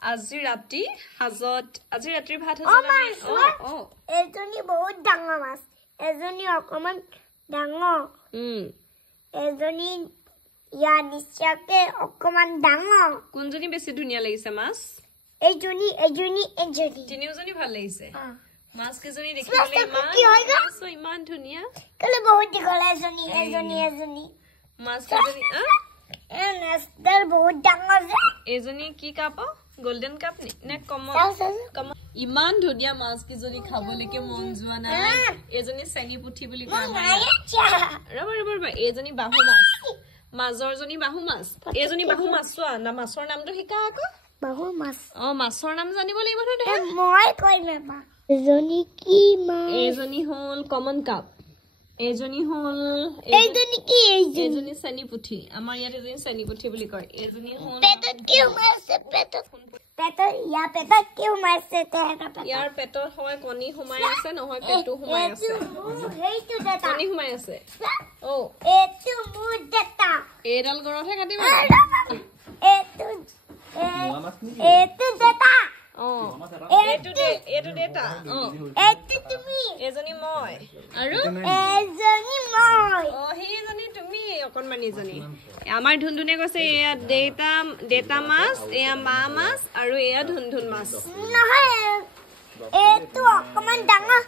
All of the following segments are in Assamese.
আজি ৰাতি হাজত আজি ৰাতিৰ ভাত হৈছে এজনী বহুত ডাঙৰ মাছ এজনী অকমান ডাঙৰ এজনী ইয়াৰ নিচিনাকে অকমান ডাঙৰ কোনজনী বেছি ধুনীয়া লাগিছে মাছ এজনী তিনিওজনী ভাল লাগিছে মাছ কেজনী দেখিলে ইমান ধুনীয়া কলে বহুত দীঘল এজনী মাছ কেজনী নেস্টাৰ বহুত ডাঙৰ যে এজনী কি কাপ গোল্ডেন কাপ নে কমন ইমান ধুনীয়া মাছ কেজনী খাবলৈকে মন যোৱা নাই এজনী চেনি পুঠি বুলি কয় ৰবা এজনী বাহু মাছ মাজৰজনী বাহু মাছ এজনী বাহু মাছ চোৱা না মাছৰ নামটো শিকা আকৌ বাহু মাছ মাছৰ নাম জানিব লাগিব মই কইম বা এজনী কি মাছ এজনী হল কমন কাপ এজনী হল এজনী চেনি পুঠি আমাৰ ইয়াত এজনী চেনি পুঠি বুলি কয় এজনী হল পেটত কি মাছে পেটত কি মাছে ইয়াৰ পেটত হয় কণী সোমাই আছে নহয় পেটটো সোমাই আছে হেইটো দেতা কণী সোমাই আছে এটো মোৰ দেতা এডাল গৰতহে কাটিবা এটো দেতা এইটো দেতা এটো তুমি এজনী মই আৰু এজনী মই সেইজনী তুমি অকণমানিজনী আমাৰ ধুনধুনে কৈছে এয়া দেতা মাছ এয়া মা মাছ আৰু এয়া ধুনধুন মাছ নহয় এটো অকমান ডাঙৰ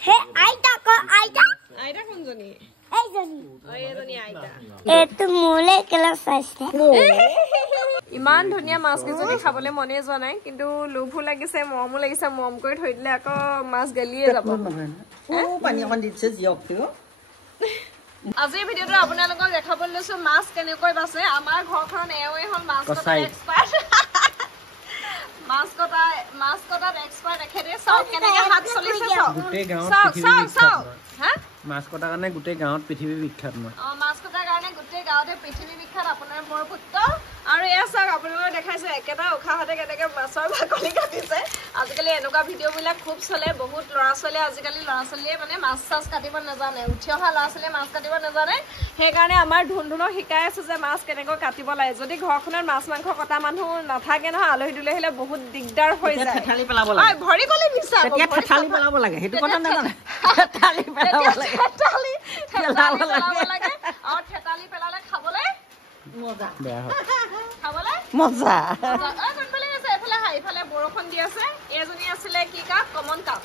হে আইতা কোনজনী এইজনী আইতা এটো মোলে কেলা চাইছে ইমান ধুনীয়া মাছ কেইজনী খাবলৈ মনে যোৱা নাই কিন্তু লোভো লাগিছে মৰমো লাগিছে মৰম কৰি থৈ দিলে আকৌ মাছ গেলিয়ে যাব আজিৰ ভিডিঅ'টো আপোনালোকক দেখাবলৈ লৈছো মাছ কেনেকৈ বাছে আমাৰ ঘৰখন এওঁৱে হ'ল মাছ কটাত এক্সপাৰ্ট মাছ কটাত এক্সপাৰ্ট এখেতে চাওক কেনেকৈ হাত চলিছে চাওক মাছ কটাৰ কাৰণে গোটেই গাঁৱত পৃথিৱী বিখ্যাত মই মাছ কটাৰ কাৰণে গোটেই গাঁৱতে পৃথিৱী বিখ্যাত আপোনাৰ মোৰ পুত্ৰ আৰু এয়া চাওক আপোনালোকে দেখাইছে একেটা উশাহতে কেনেকৈ মাছৰ বাকলি কাটিছে আজিকালি এনেকুৱা ভিডিঅ'বিলাক খুব চলে বহুত ল'ৰা ছোৱালীয়ে মানে মাছ চাছ কাটিব নাজানে উঠি অহা ল'ৰা ছোৱালীয়ে মাছ কাটিব নাজানে সেইকাৰণে আমাৰ ধুনধুনক শিকাই আছো যে মাছ কেনেকৈ কাটিব লাগে যদি ঘৰখনত মাছ মাংস কটা মানুহ নাথাকে নহয় আলহী দুলহী আহিলে বহুত দিগদাৰ হৈ যায় ভৰি গ'লে মিছা পেলাব লাগে সেইটো কথা নাজানে থেতালি পেলালে খাবলৈ এইফালে বৰষুণ দি আছে এজনী আছিলে কি কাপ কমন কাপ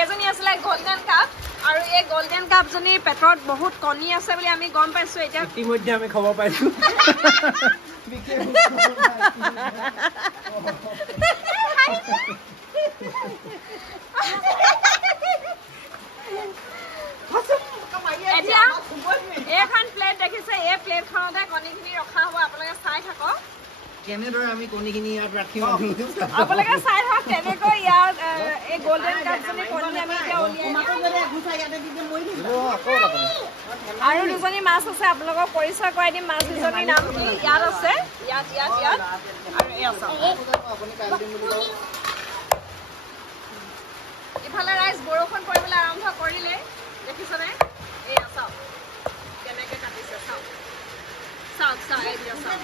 এজনী আছিলে গল্ডেন কাপ আৰু এই গল্ডেন কাপ জনীৰ পেটত বহুত কণী আছে বুলি আমি গম পাইছো এতিয়া ইতিমধ্যে আমি খবৰ পাইছো এখন প্লেট দেখিছে এই প্লেটখনতে কণীখিনি ৰখা হ'ব আপোনালোকে চাই থাকক কেনেদৰে আমি কণীখিনি ইয়াত ৰাখিম আপোনালোকে চাই থাকক কেনেকৈ ইয়াত এই গল্ডেন কাপজনী কণী আমি এতিয়া আৰু দুজনী মাছ আছে আপোনালোকক পৰিচয় কৰাই দিম মাছ দুজনীৰ নাম কি ইয়াত আছে ইয়াত আৰু এয়া চাওক ইফালে ৰাইজ বৰষুণ পৰিবলৈ আৰম্ভ কৰিলে দেখিছনে এয়া চাওক কেনেকৈ কাটিছে চাওক এইয়া চাওক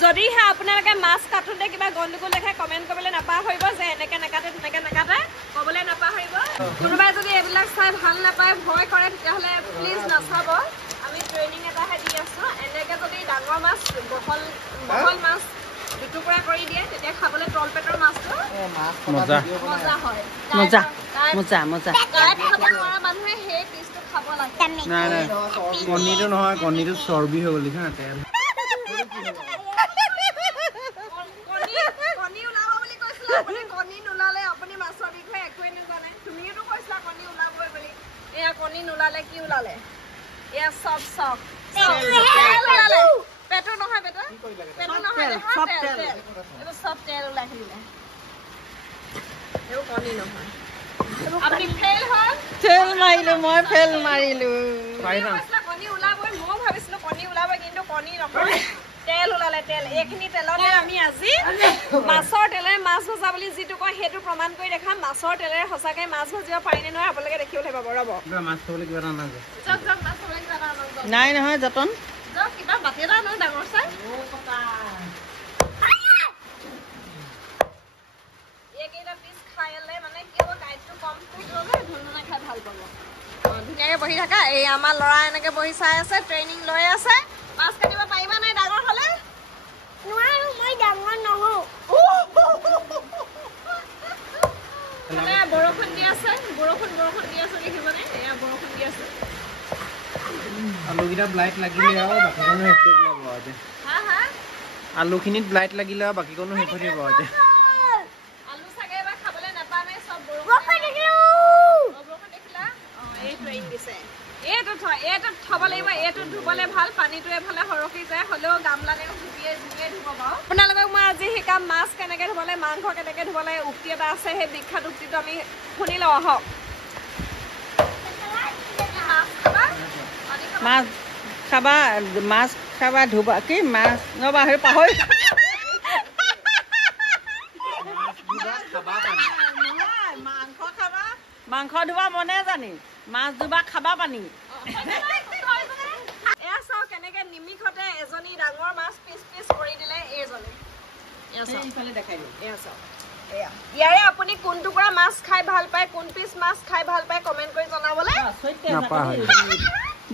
যদিহে আপোনালোকে মাছ কাটোতে কিবা গণ্ডগোল দেখে কমেণ্ট কৰিবলৈ নাপাহৰিব যে এনেকৈ নাকাটে তেনেকৈ নাকাটে ক'বলৈ নাপাহৰিব কোনোবাই যদি এইবিলাক চাই ভাল নাপায় ভয় কৰে তেতিয়াহ'লে প্লিজ নাচাব আমি ট্ৰেইনিং এটাহে দি আছোঁ এনেকৈ যদি ডাঙৰ মাছ বহল মাছ দুটুকুৰা কৰি দিয়ে তেতিয়া খাবলৈ তল পেটৰ মাছটো মজা হয় মানুহে সেই পিচটো খাব লাগে কণীটো নহয় কণীটো চৰ্বি হৈ গ'ল তেল কণী ওলাব বুলি কৈছিলে আপুনি কণী নোলালে আপুনি মাছৰ বিষয়ে একোৱে নাজানে তুমিওতো কৈছিলা কণী ওলাবই বুলি এয়া কণী নোলালে কি ওলালে এয়া চব ওলালে পেটু নহয় চব তেল ওলাই আহিলে এইবোৰ কণী নহয় আপুনি মই ফেল মাৰিলো কণী ওলাবই ময়ো ভাবিছিলো কণী ওলাবই কিন্তু কণী নহয় তেল ওলালে তেল এইখিনি তেলতে আমি আজি মাছৰ তেলেৰে মাছ ভজা বুলি যিটো কয় সেইটো প্ৰমাণ কৰি দেখাম মাছৰ তেলেৰে সঁচাকৈ মাছ ভাজিব পাৰিনে নহয় আপোনালোকে দেখিবলৈ পাব ৰ'ব মাছ খাবলৈ কিবা এটা নাই নহয় যতন যাওক কিবা বাতি এটা আনো ডাঙৰ চাই এইকেইটা পিচ খাই ল'লে মানে কি হ'ব কাইটটো কম থাকিব যে ধুনুনে খাই ভাল পাব ধুনীয়াকৈ বহি থাকা এই আমাৰ ল'ৰা এনেকৈ বহি চাই আছে ট্ৰেইনিং লৈ আছে মাছ কাটিব পাৰিবা নাই ডাঙৰ হ'লে নোৱাৰো মই ডাঙৰ নহওঁ বৰষুণ দি আছে বৰষুণ দি আছে দেখিবনে এয়া বৰষুণ দি আছে আলুকেইটা ব্লাইট লাগিলে আৰু বাকীকণো শেষ কৰি পেলাব আৰু হা হা আলুখিনিত ব্লাইট লাগিলে আৰু বাকীকণো শেষ কৰি দিব আৰু আলু চাগে এবাৰ খাবলৈ নাপামে চব বৰষুণ দেখিলা এই ট্ৰেইন দিছে এইটো থ'ব লাগিব এইটো ধুবলৈ ভাল পানীটো এফালে সৰকি যায় হ'লেও গামলানে ধুই ধুব বাৰু আপোনালোকক মই আজি শিকাম মাছ কেনেকৈ ধুব লাগে মাংস কেনেকৈ ধুব লাগে উক্তি এটা আছে সেই বিখ্যাত উক্তিটো আমি শুনি লওঁ আহক মাছ খাবা ধুবা কি মাছ ৰ'বা সেই পাহৰি মাংস ধুবা মনে জানি মাছ ধুবা খাবা পানী এয়া চাওক কেনেকৈ নিমিষতে এজনী ডাঙৰ মাছ পিচ কৰি দিলে এইজনে দেখাই দিওঁ এয়া চাওক ইয়াৰে আপুনি কোন টুকুৰা মাছ খাই ভাল পায় কোন পিচ মাছ খাই ভাল পায় কমেণ্ট কৰি জনাবলৈ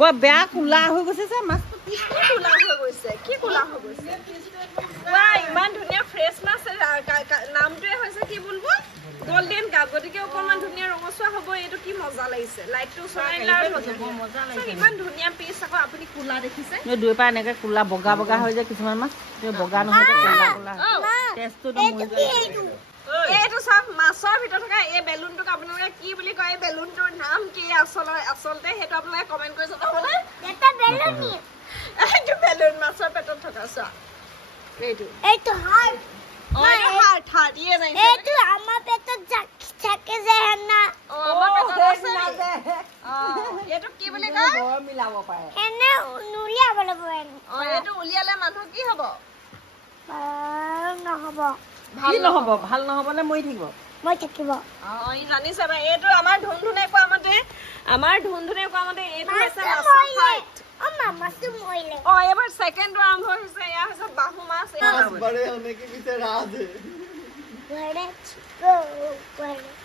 বৰ বেয়া কোলা হৈ গৈছে যে মাছটো কি কোলা হৈ গৈছে ইমান ধুনীয়া ফ্ৰেছ মাছ নামটোৱে হৈছে কি বুলবুল গল্ডেন কাপ গতিকে অকণমান ধুনীয়া ৰঙচুৱা হ'ব এইটো কি মজা লাগিছে লাইটটো চলাই ইমান ধুনীয়া পিচ আকৌ আপুনি কোলা দেখিছে দুই পৰা এনেকে কোলা বগা বগা হৈ যায় কিছুমান মাছ বগা নহয় কোলা কোলা টেষ্টটো এইটো চাওক মাছৰ ভিতৰত থকা এই বেলুনটোক আপোনালোকে কি বুলি কয় এই বেলুনটোৰ নাম কি আচলতে সেইটো আপোনালোকে কমেণ্ট কৰি জনাবলৈ এইটো বেলুন মাছৰ পেটত থকা চোৱা এইটো হাৰ্ট এইটো আমাৰ পেটত থাকে যে হেনা এইটো কি বুলি কয় মিলাব পাৰে হেনে নুলিয়াব লাগিব এইটো উলিয়ালে মানুহ কি হ'ব নহ'ব কি নহ'ব ভাল নহ'বনে মৰি থাকিব মই থাকিব জানিছে বা এইটো আমাৰ ধুনধুনে কোৱা মতে এইটো হৈছে মাছৰ ফাইট মাছটো মৰিলে এবাৰ ছেকেণ্ড আৰম্ভ হৈছে এয়া হৈছে বাহু মাছ बड़े होने के पीछे राज है। Where did you go?